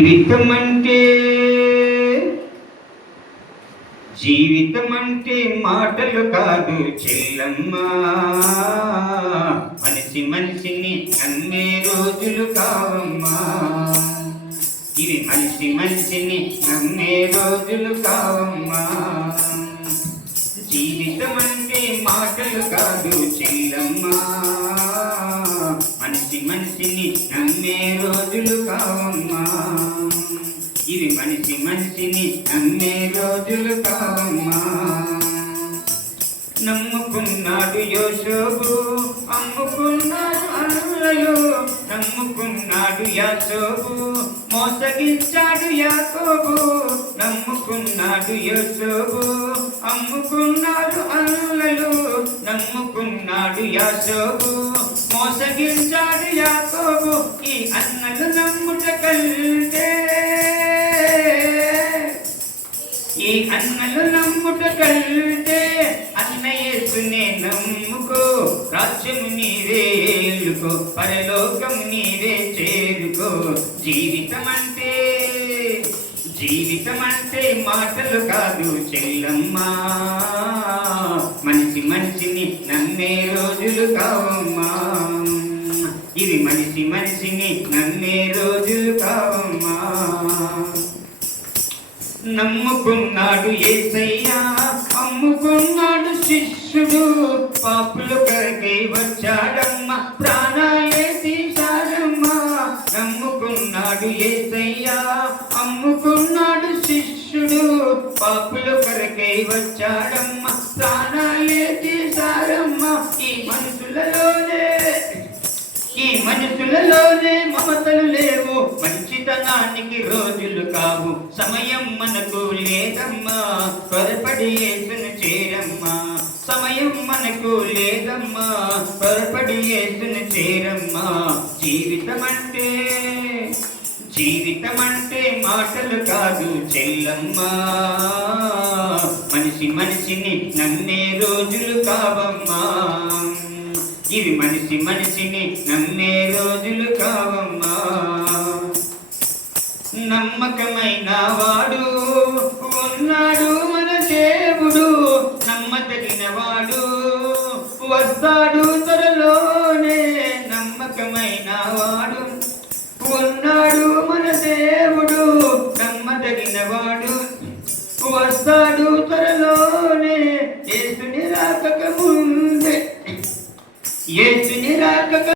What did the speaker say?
జీవితం అంటే మాటలు కాదు చెల్లమ్మా, మనిషి మనిషిని నమ్మే రోజులు కావమ్మా. ఇవి మనిషి మనిషిని నమ్మే రోజులు కావమ్మా. జీవితం అంటే మాటలు కాదు చెల్లమ్మా, మనిషి మనిషిని నమ్మే రోజులు కావమ్మా. ఇవి మనిషి మనిషిని నమ్మే రోజులు కావమ్మా. నమ్ముకున్నాడు యోసేపు, అమ్ముకున్నాడు అన్నలు. నమ్ముకున్నాడు యాకోబు, మోసగించాడు యాకోబు. నమ్ముకున్నాడు యోసేపు, అమ్ముకున్నాడు అన్నలు. నమ్ముకున్నాడు యాకోబు, మోసగించాడు యాకోబు. ఈ అన్నలు నమ్ముట కంటే, ఈ అన్నలు నమ్ముట కంటే అన్న యేసునే నమ్ముకో. రాజ్యము నీవే ఏలుకో, పరలోకం నీవే చేరుకో. జీవితం అంటే మాటలు కాదు చెల్లమ్మా, మనిషి మనిషిని నమ్మే రోజులు కావమ్మా. ఇవి మనిషి మనిషిని నమ్మే రోజులు కావమ్మా. నమ్ముకున్నాడు యేసయ్యా, అమ్ముకున్నాడు శిష్యుడు. పాపుల కొరకై వచ్చాడమ్మ, ప్రాణాలే తీశాడమ్మ. నమ్ముకున్నాడు యేసయ్యా, అమ్ముకున్నాడు శిష్యుడు. పాపుల కొరకై వచ్చాడమ్మ, ప్రాణాలే తీశాడమ్మ. ఈ మనుషులలోనే మమతలు లేవు, మంచితనానికి రోజులు కావు. సమయం మనకు లేదమ్మా, త్వరపడి యేసును చేరమ్మా. సమయం మనకు లేదమ్మా, త్వరపడి యేసును చేరమ్మా. జీవితం అంటే మాటలు కాదు చెల్లమ్మా, మనిషి మనిషిని నమ్మే రోజులు కావమ్మా. ఇవి మనిషి మనిషిని నమ్మే రోజులు కావమ్మా. నమ్మకమైన వాడు ఉన్నాడు మన దేవుడు, నమ్మదగిన వాడు వస్తాడు త్వరలోనే. నమ్మకమైన వాడు ఉన్నాడు మన దేవుడు, నమ్మదగిన వాడు వస్తాడు త్వరలోనే.